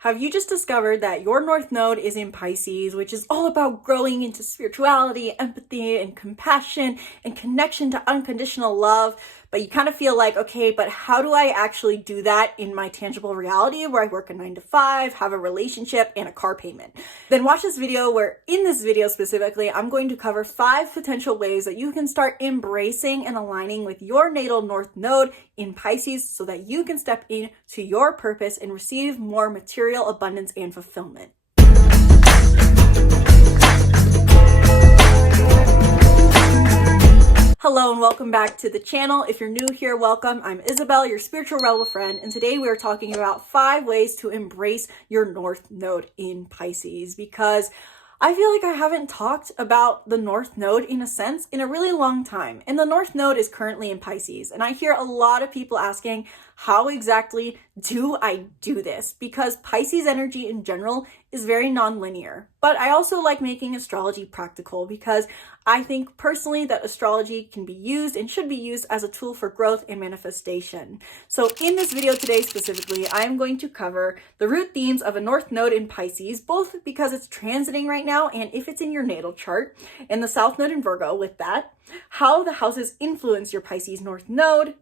Have you just discovered that your North Node is in Pisces, which is all about growing into spirituality, empathy, and compassion, and connection to unconditional love? But you kind of feel like, okay, but how do I actually do that in my tangible reality where I work a 9 to 5, have a relationship, and a car payment? Then watch this video where, in this video specifically, I'm going to cover 5 potential ways that you can start embracing and aligning with your natal North Node in Pisces so that you can step into your purpose and receive more material abundance and fulfillment. Hello and welcome back to the channel. If you're new here, welcome. I'm Isabelle, your spiritual rebel friend, and today we are talking about 5 ways to embrace your North Node in Pisces, because I feel like I haven't talked about the North Node in a sense in a really long time. And the North Node is currently in Pisces, and I hear a lot of people asking, how exactly do I do this? Because Pisces energy in general is very non-linear. But I also like making astrology practical because I think personally that astrology can be used and should be used as a tool for growth and manifestation. So in this video today specifically, I am going to cover the root themes of a North Node in Pisces, both because it's transiting right now and if it's in your natal chart, and the South Node in Virgo with that, how the houses influence your Pisces North Node,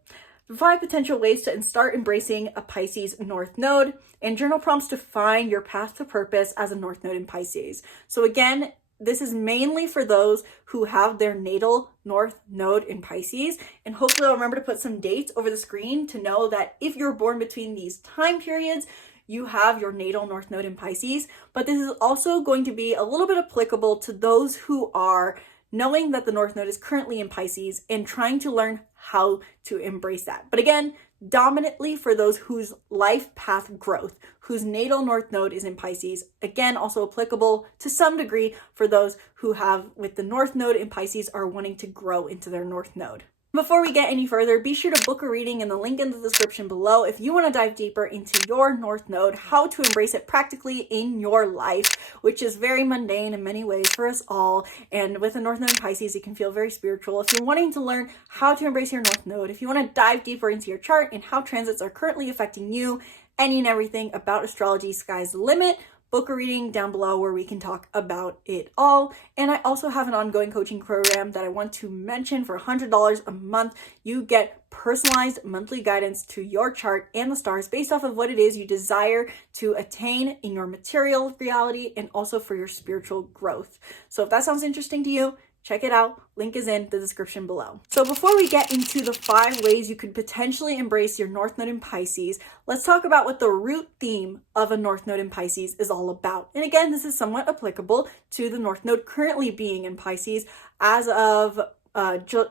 5 potential ways to start embracing a Pisces North Node, and journal prompts to find your path to purpose as a North Node in Pisces. So again, this is mainly for those who have their natal North Node in Pisces, and hopefully I'll remember to put some dates over the screen to know that if you're born between these time periods, you have your natal North Node in Pisces. But this is also going to be a little bit applicable to those who are knowing that the North Node is currently in Pisces and trying to learn how to embrace that. But again, dominantly for those whose life path growth, whose natal North Node is in Pisces. Again, also applicable to some degree for those who have with the North Node in Pisces are wanting to grow into their North Node. Before we get any further, be sure to book a reading in the link in the description below if you want to dive deeper into your North Node, how to embrace it practically in your life, which is very mundane in many ways for us all. And with the North Node in Pisces, it can feel very spiritual. If you're wanting to learn how to embrace your North Node, if you want to dive deeper into your chart and how transits are currently affecting you, any and everything about astrology, sky's the limit. Book a reading down below where we can talk about it all. And I also have an ongoing coaching program that I want to mention. For $100 a month, you get personalized monthly guidance to your chart and the stars based off of what it is you desire to attain in your material reality and also for your spiritual growth. So if that sounds interesting to you, check it out. Link is in the description below. So before we get into the 5 ways you could potentially embrace your North Node in Pisces, let's talk about what the root theme of a North Node in Pisces is all about. And again, this is somewhat applicable to the North Node currently being in Pisces as of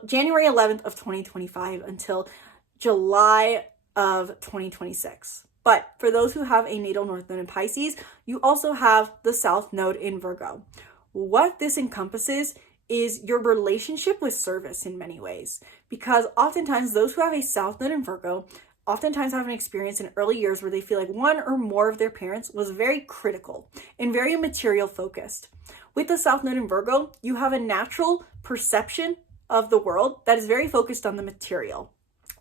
January 11th of 2025 until July of 2026. But for those who have a natal North Node in Pisces, you also have the South Node in Virgo. What this encompasses is your relationship with service in many ways, because oftentimes those who have a South Node in Virgo oftentimes have an experience in early years where they feel like one or more of their parents was very critical and very material focused. With the South Node in Virgo, you have a natural perception of the world that is very focused on the material.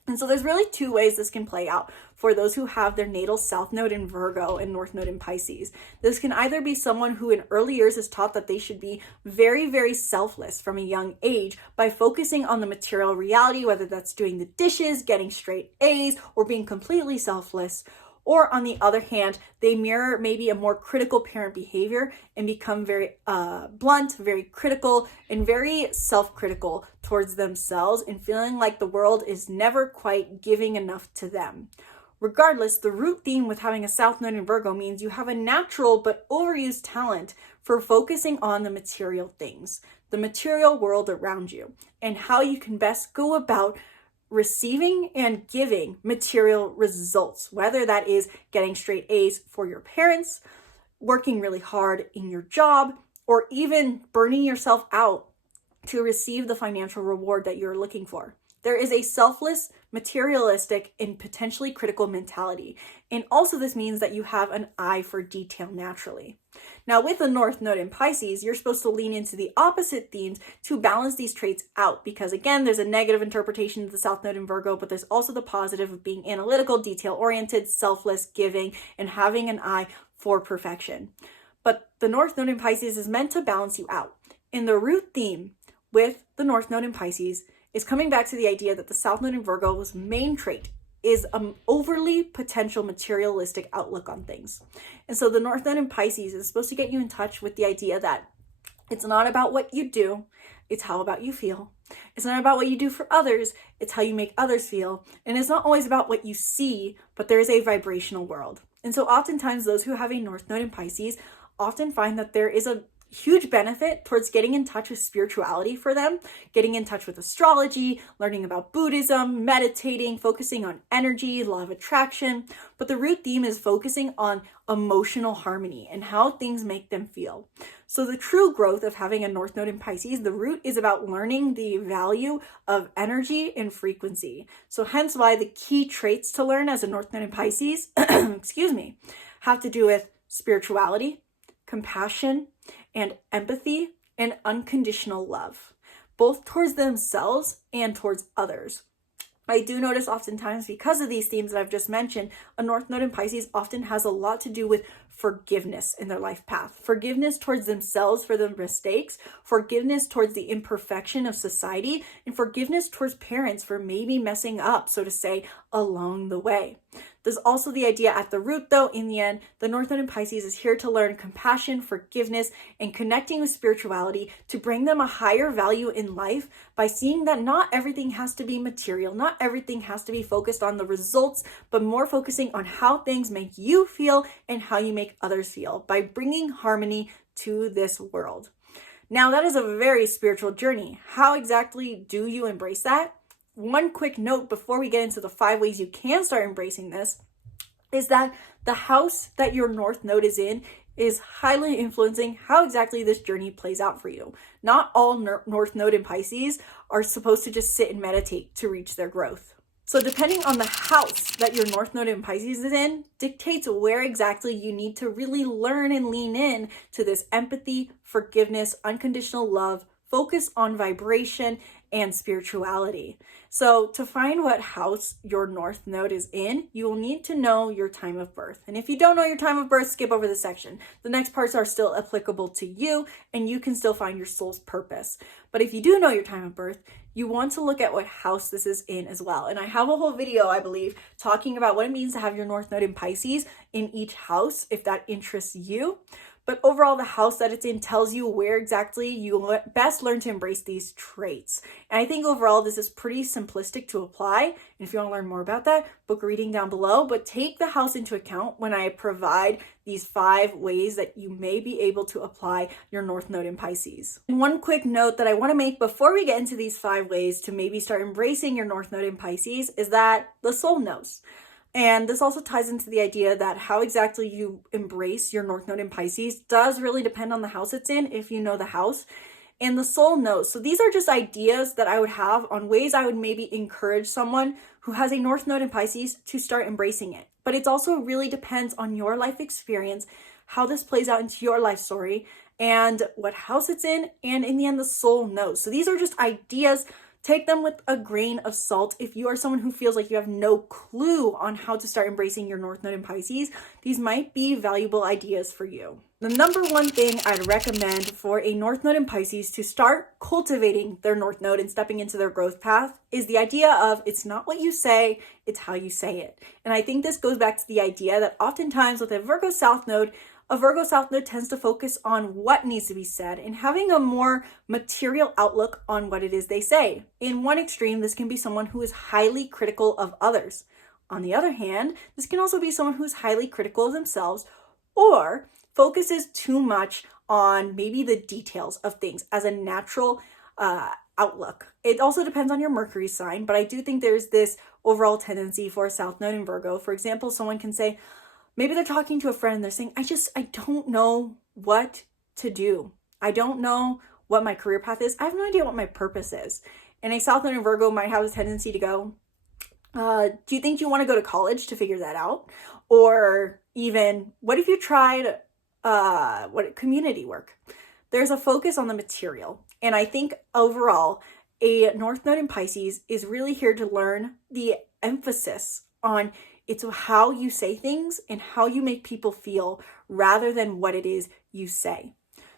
And so there's really 2 ways this can play out for those who have their natal South Node in Virgo and North Node in Pisces. This can either be someone who in early years is taught that they should be very, very selfless from a young age by focusing on the material reality, whether that's doing the dishes, getting straight A's, or being completely selfless. Or on the other hand, they mirror maybe a more critical parent behavior and become very blunt, very critical, and very self-critical towards themselves and feeling like the world is never quite giving enough to them. Regardless, the root theme with having a South Node in Virgo means you have a natural but overused talent for focusing on the material things, the material world around you, and how you can best go about receiving and giving material results, whether that is getting straight A's for your parents, working really hard in your job, or even burning yourself out to receive the financial reward that you're looking for. There is a selfless materialistic, and potentially critical mentality. And also this means that you have an eye for detail naturally. Now with the North Node in Pisces, you're supposed to lean into the opposite themes to balance these traits out, because again, there's a negative interpretation of the South Node in Virgo, but there's also the positive of being analytical, detail-oriented, selfless, giving, and having an eye for perfection. But the North Node in Pisces is meant to balance you out. And the root theme with the North Node in Pisces is coming back to the idea that the South Node in Virgo's main trait is an overly potential materialistic outlook on things. And so the North Node in Pisces is supposed to get you in touch with the idea that it's not about what you do, it's how about you feel. It's not about what you do for others, it's how you make others feel. And it's not always about what you see, but there is a vibrational world. And so oftentimes those who have a North Node in Pisces often find that there is a huge benefit towards getting in touch with spirituality for them, getting in touch with astrology, learning about Buddhism, meditating, focusing on energy, law of attraction. But the root theme is focusing on emotional harmony and how things make them feel. So the true growth of having a North Node in Pisces, the root is about learning the value of energy and frequency. So hence why the key traits to learn as a North Node in Pisces, have to do with spirituality, compassion, and empathy, and unconditional love, both towards themselves and towards others. I do notice oftentimes, because of these themes that I've just mentioned, a North Node in Pisces often has a lot to do with forgiveness in their life path. Forgiveness towards themselves for their mistakes, forgiveness towards the imperfection of society, and forgiveness towards parents for maybe messing up, so to say, along the way. There's also the idea at the root, though, in the end, the North Node in Pisces is here to learn compassion, forgiveness, and connecting with spirituality to bring them a higher value in life by seeing that not everything has to be material, not everything has to be focused on the results, but more focusing on how things make you feel and how you make others feel by bringing harmony to this world. Now, that is a very spiritual journey. How exactly do you embrace that? One quick note before we get into the 5 ways you can start embracing this is that the house that your North Node is in is highly influencing how exactly this journey plays out for you. Not all North Node in Pisces are supposed to just sit and meditate to reach their growth. So depending on the house that your North Node in Pisces is in, dictates where exactly you need to really learn and lean in to this empathy, forgiveness, unconditional love, focus on vibration, and spirituality. So to find what house your North Node is in, you will need to know your time of birth. And if you don't know your time of birth, skip over this section. The next parts are still applicable to you, and you can still find your soul's purpose. But if you do know your time of birth, you want to look at what house this is in as well. And I have a whole video, I believe, talking about what it means to have your North Node in Pisces in each house, if that interests you. But overall, the house that it's in tells you where exactly you best learn to embrace these traits. And I think overall, this is pretty simplistic to apply. And if you want to learn more about that, book a reading down below. But take the house into account when I provide these 5 ways that you may be able to apply your North Node in Pisces. And one quick note that I want to make before we get into these 5 ways to maybe start embracing your North Node in Pisces is that the soul knows. And this also ties into the idea that how exactly you embrace your North Node in Pisces does really depend on the house it's in, if you know the house. And the soul knows. So these are just ideas that I would have on ways I would maybe encourage someone who has a North Node in Pisces to start embracing it. But it also really depends on your life experience, how this plays out into your life story, and what house it's in. And in the end, the soul knows. So these are just ideas. Take them with a grain of salt. If you are someone who feels like you have no clue on how to start embracing your North Node in Pisces, these might be valuable ideas for you. The number one thing I'd recommend for a North Node in Pisces to start cultivating their North Node and stepping into their growth path is the idea of it's not what you say, it's how you say it. And I think this goes back to the idea that oftentimes with a Virgo South Node tends to focus on what needs to be said and having a more material outlook on what it is they say. In one extreme, this can be someone who is highly critical of others. On the other hand, this can also be someone who's highly critical of themselves or focuses too much on maybe the details of things as a natural outlook. It also depends on your Mercury sign, but I do think there's this overall tendency for a South Node in Virgo. For example, someone can say, maybe they're talking to a friend and they're saying, I don't know what to do. I don't know what my career path is. I have no idea what my purpose is. And a South Node in Virgo might have a tendency to go, Do you think you want to go to college to figure that out? Or even, what if you tried community work? There's a focus on the material. And I think overall, a North Node in Pisces is really here to learn the emphasis on it's how you say things and how you make people feel rather than what it is you say.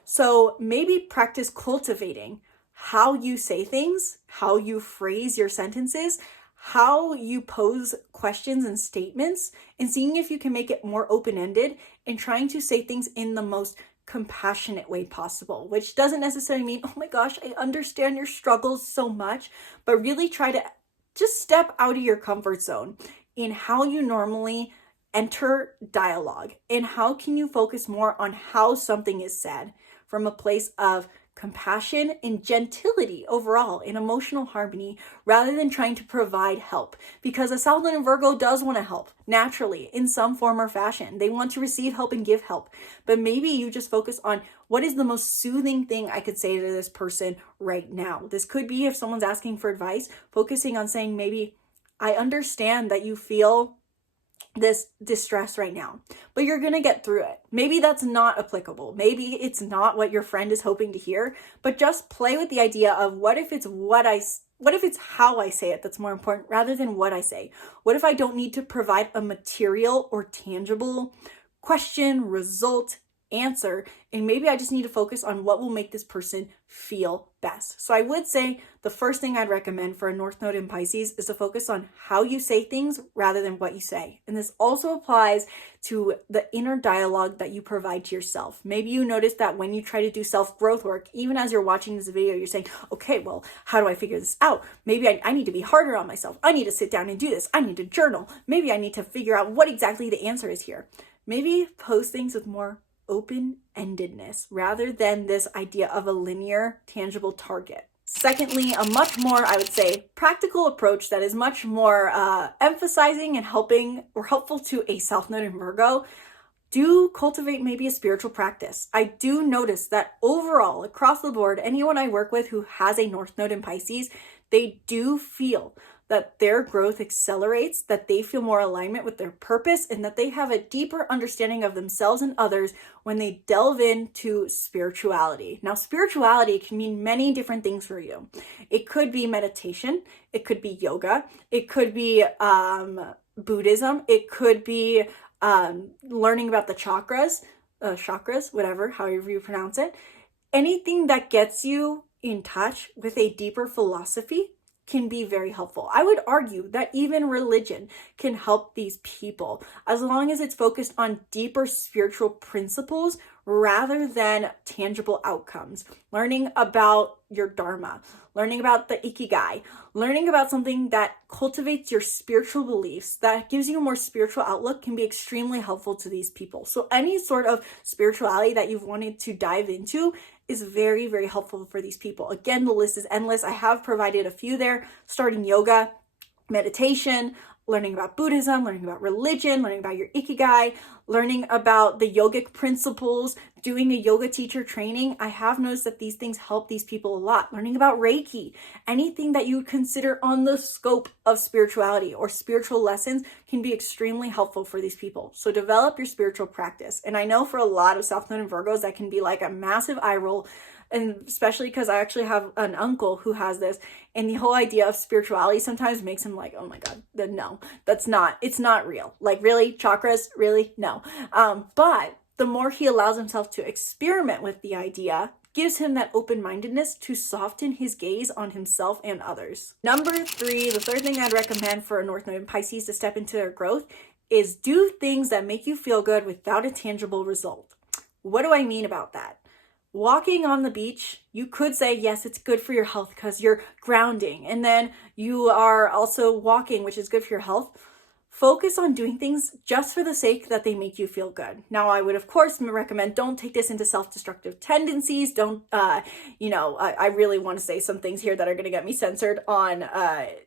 So maybe practice cultivating how you say things, how you phrase your sentences, how you pose questions and statements, and seeing if you can make it more open-ended and trying to say things in the most compassionate way possible, which doesn't necessarily mean, oh my gosh, I understand your struggles so much, but really try to just step out of your comfort zone in how you normally enter dialogue, and how can you focus more on how something is said from a place of compassion and gentility overall in emotional harmony rather than trying to provide help, because a South Node in Virgo does want to help naturally in some form or fashion. They want to receive help and give help, but maybe you just focus on what is the most soothing thing I could say to this person right now. This could be, if someone's asking for advice, focusing on saying, maybe, I understand that you feel this distress right now, but you're going to get through it. Maybe that's not applicable. Maybe it's not what your friend is hoping to hear, but just play with the idea of what if it's how I say it that's more important rather than what I say? What if I don't need to provide a material or tangible question, result, answer, and maybe I just need to focus on what will make this person feel best. So I would say the first thing I'd recommend for a North Node in Pisces is to focus on how you say things rather than what you say. And this also applies to the inner dialogue that you provide to yourself. Maybe you notice that when you try to do self-growth work, even as you're watching this video, you're saying, okay, well, how do I figure this out? Maybe I need to be harder on myself. I need to sit down and do this. I need to journal. Maybe I need to figure out what exactly the answer is here. Maybe post things with more open-endedness rather than this idea of a linear, tangible target. Secondly, a much more, I would say, practical approach that is much more emphasizing and helpful to a South Node in Virgo. Do cultivate maybe a spiritual practice. I do notice that overall, across the board, anyone I work with who has a North Node in Pisces, they do feel that their growth accelerates, that they feel more alignment with their purpose, and that they have a deeper understanding of themselves and others when they delve into spirituality. Now, spirituality can mean many different things for you. It could be meditation, it could be yoga, it could be Buddhism, it could be learning about the chakras, whatever, however you pronounce it. Anything that gets you in touch with a deeper philosophy can be very helpful. I would argue that even religion can help these people as long as it's focused on deeper spiritual principles rather than tangible outcomes. Learning about your dharma, learning about the ikigai, learning about something that cultivates your spiritual beliefs, that gives you a more spiritual outlook, can be extremely helpful to these people. So any sort of spirituality that you've wanted to dive into is very, very helpful for these people. Again, the list is endless. I have provided a few there, starting yoga, meditation, learning about Buddhism, learning about religion, learning about your ikigai, learning about the yogic principles, doing a yoga teacher training. I have noticed that these things help these people a lot. Learning about Reiki, anything that you would consider on the scope of spirituality or spiritual lessons can be extremely helpful for these people. So develop your spiritual practice. And I know for a lot of South Node and Virgos, that can be like a massive eye roll. And especially because I actually have an uncle who has this, and the whole idea of spirituality sometimes makes him like, oh my God, no, it's not real. Like, really, chakras, really? No. But the more he allows himself to experiment with the idea, gives him that open-mindedness to soften his gaze on himself and others. Number 3, the third thing I'd recommend for a North Node in Pisces to step into their growth is do things that make you feel good without a tangible result. What do I mean about that? Walking on the beach, you could say, yes, it's good for your health because you're grounding. And then you are also walking, which is good for your health. Focus on doing things just for the sake that they make you feel good. Now, I would, of course, recommend don't take this into self-destructive tendencies. Don't, I really want to say some things here that are going to get me censored on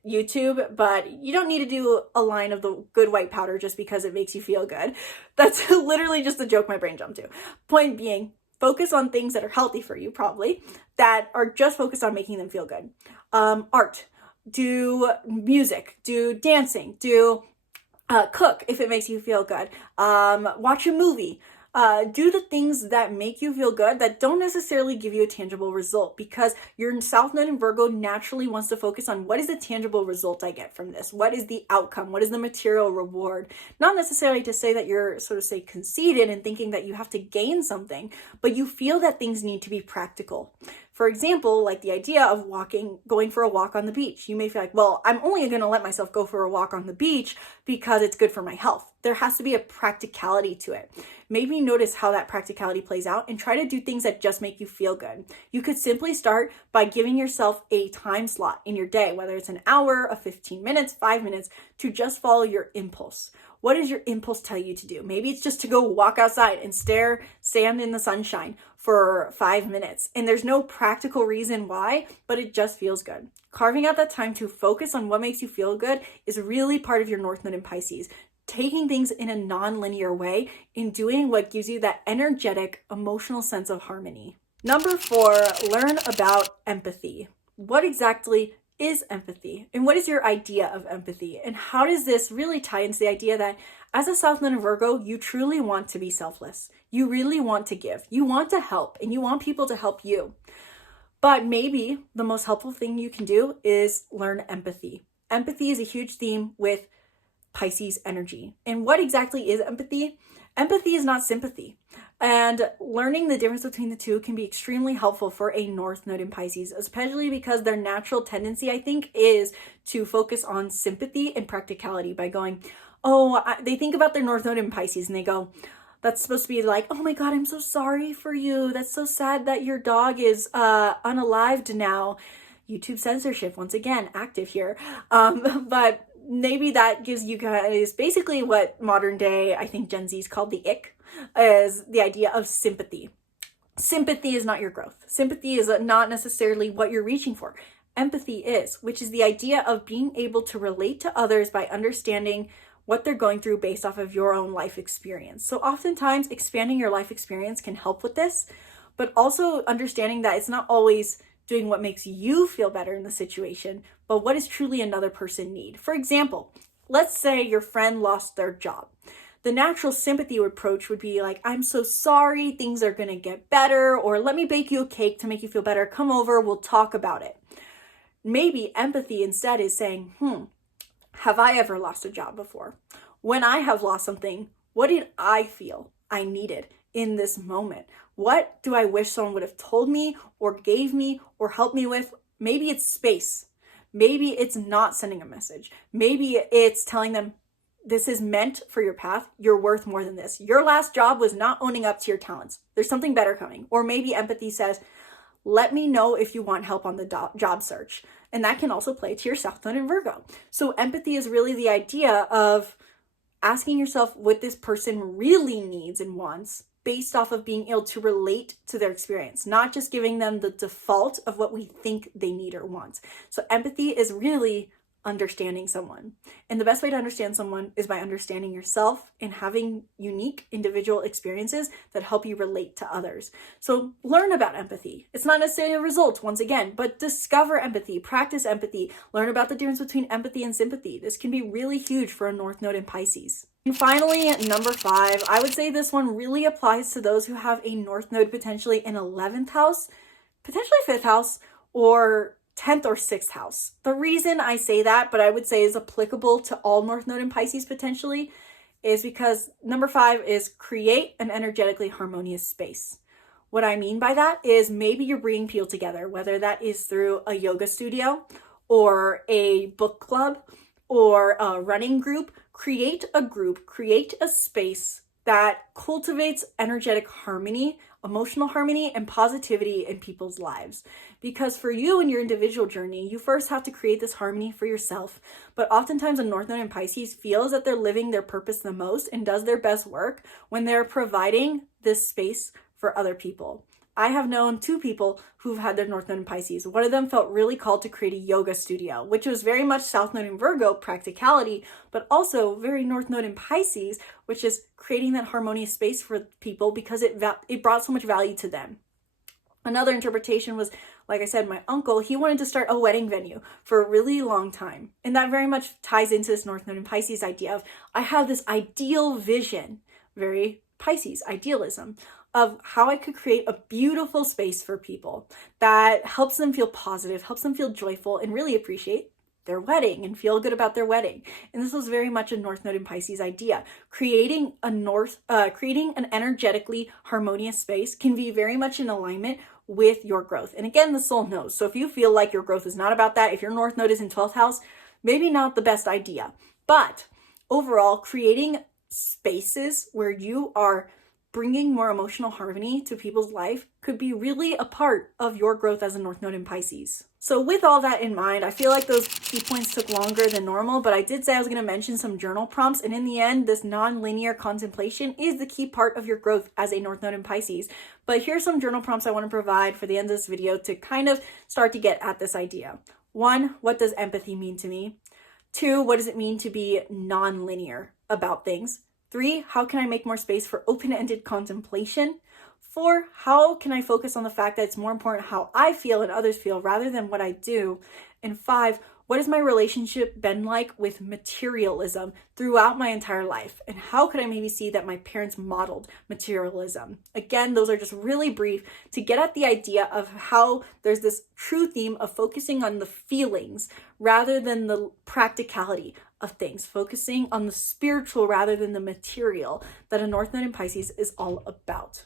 YouTube, but you don't need to do a line of the good white powder just because it makes you feel good. That's literally just the joke my brain jumped to. Point being, focus on things that are healthy for you, probably, that are just focused on making them feel good. Art. do music, do dancing, do cook if it makes you feel good, watch a movie. Do the things that make you feel good that don't necessarily give you a tangible result, because your South Node in Virgo naturally wants to focus on what is the tangible result I get from this? What is the outcome? What is the material reward? Not necessarily to say that you're sort of conceited and thinking that you have to gain something, but you feel that things need to be practical. For example, like the idea of going for a walk on the beach. You may feel like, well, I'm only going to let myself go for a walk on the beach because it's good for my health. There has to be a practicality to it. Maybe notice how that practicality plays out and try to do things that just make you feel good. You could simply start by giving yourself a time slot in your day, whether it's an hour, 15 minutes, 5 minutes, to just follow your impulse. What does your impulse tell you to do? Maybe it's just to go walk outside and stand in the sunshine for 5 minutes. And there's no practical reason why, but it just feels good. Carving out that time to focus on what makes you feel good is really part of your North Node in Pisces. Taking things in a non-linear way and doing what gives you that energetic, emotional sense of harmony. Number 4, learn about empathy. What exactly is empathy? And what is your idea of empathy? And how does this really tie into the idea that as a South Node in Virgo, you truly want to be selfless. You really want to give. You want to help, and you want people to help you. But maybe the most helpful thing you can do is learn empathy. Empathy is a huge theme with Pisces energy. And what exactly is empathy? Empathy is not sympathy. And learning the difference between the two can be extremely helpful for a North Node in Pisces, especially because their natural tendency, I think, is to focus on sympathy and practicality by going, they think about their North Node in Pisces and they go, that's supposed to be like, oh my God, I'm so sorry for you. That's so sad that your dog is unalived now. YouTube censorship, once again, active here. But maybe that gives you guys basically what modern day, I think Gen Z's called the ick, is the idea of sympathy. Sympathy is not your growth. Sympathy is not necessarily what you're reaching for. Empathy is, which is the idea of being able to relate to others by understanding what they're going through based off of your own life experience. So oftentimes expanding your life experience can help with this, but also understanding that it's not always doing what makes you feel better in the situation, but what does truly another person need? For example, let's say your friend lost their job. The natural sympathy approach would be like, I'm so sorry, things are gonna get better, or let me bake you a cake to make you feel better. Come over, we'll talk about it. Maybe empathy instead is saying, have I ever lost a job before? When I have lost something, what did I feel I needed in this moment? What do I wish someone would have told me or gave me or helped me with? Maybe it's space. Maybe it's not sending a message. Maybe it's telling them, this is meant for your path. You're worth more than this. Your last job was not owning up to your talents. There's something better coming. Or maybe empathy says, let me know if you want help on the job search. And that can also play to your South Node in Virgo. So empathy is really the idea of asking yourself what this person really needs and wants based off of being able to relate to their experience, not just giving them the default of what we think they need or want. So empathy is really understanding someone. And the best way to understand someone is by understanding yourself and having unique individual experiences that help you relate to others. So learn about empathy. It's not necessarily a result, once again, but discover empathy, practice empathy, learn about the difference between empathy and sympathy. This can be really huge for a North Node in Pisces. And finally, number 5, I would say this one really applies to those who have a North Node potentially in 11th house, potentially 5th house, or 10th or 6th house. The reason I say that, but I would say is applicable to all North Node in Pisces potentially, is because number 5 is create an energetically harmonious space. What I mean by that is maybe you're bringing people together, whether that is through a yoga studio or a book club or a running group. Create a group, create a space that cultivates energetic harmony, emotional harmony, and positivity in people's lives. Because for you in your individual journey, you first have to create this harmony for yourself. But oftentimes a North Node in Pisces feels that they're living their purpose the most and does their best work when they're providing this space for other people. I have known 2 people who've had their North Node in Pisces. One of them felt really called to create a yoga studio, which was very much South Node in Virgo, practicality, but also very North Node in Pisces, which is creating that harmonious space for people because it brought so much value to them. Another interpretation was, like I said, my uncle, he wanted to start a wedding venue for a really long time. And that very much ties into this North Node in Pisces idea of, I have this ideal vision, very Pisces, idealism, of how I could create a beautiful space for people that helps them feel positive, helps them feel joyful, and really appreciate their wedding and feel good about their wedding. And this was very much a North Node in Pisces idea. Creating an energetically harmonious space can be very much in alignment with your growth. And again, the soul knows. So if you feel like your growth is not about that, if your North Node is in 12th house, maybe not the best idea. But overall, creating spaces where you are bringing more emotional harmony to people's life could be really a part of your growth as a North Node in Pisces. So with all that in mind, I feel like those key points took longer than normal, but I did say I was going to mention some journal prompts, and in the end, this non-linear contemplation is the key part of your growth as a North Node in Pisces. But here's some journal prompts I want to provide for the end of this video to kind of start to get at this idea. 1, what does empathy mean to me? 2, what does it mean to be non-linear about things? 3, how can I make more space for open-ended contemplation? 4, how can I focus on the fact that it's more important how I feel and others feel rather than what I do? And 5, what has my relationship been like with materialism throughout my entire life? And how could I maybe see that my parents modeled materialism? Again, those are just really brief to get at the idea of how there's this true theme of focusing on the feelings rather than the practicality of things, focusing on the spiritual rather than the material that a North Node in Pisces is all about.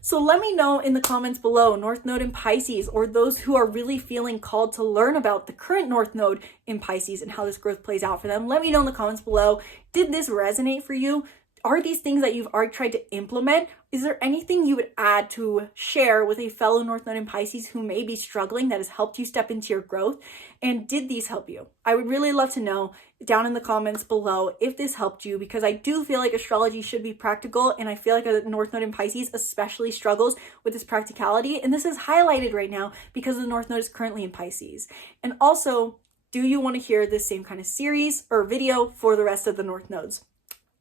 So let me know in the comments below, North Node in Pisces, or those who are really feeling called to learn about the current North Node in Pisces and how this growth plays out for them. Let me know in the comments below. Did this resonate for you? Are these things that you've already tried to implement? Is there anything you would add to share with a fellow North Node in Pisces who may be struggling that has helped you step into your growth? And did these help you? I would really love to know down in the comments below if this helped you, because I do feel like astrology should be practical, and I feel like a North Node in Pisces especially struggles with this practicality. And this is highlighted right now because the North Node is currently in Pisces. And also, do you want to hear this same kind of series or video for the rest of the North Nodes?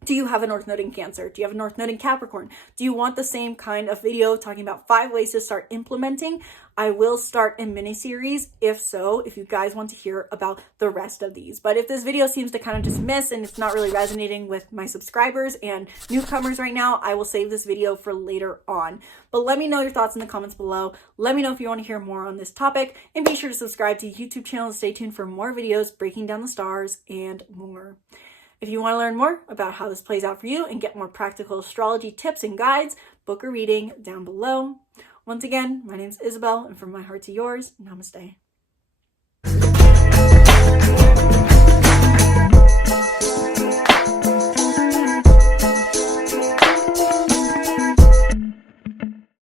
Do you have a North Node in Cancer? Do you have a North Node in Capricorn? Do you want the same kind of video talking about 5 ways to start implementing? I will start a mini series if you guys want to hear about the rest of these. But if this video seems to kind of dismiss and it's not really resonating with my subscribers and newcomers right now, I will save this video for later on. But let me know your thoughts in the comments below. Let me know if you want to hear more on this topic, and be sure to subscribe to the YouTube channel and stay tuned for more videos breaking down the stars and more. If you want to learn more about how this plays out for you and get more practical astrology tips and guides, book a reading down below. Once again, my name is Isabelle, and from my heart to yours, namaste.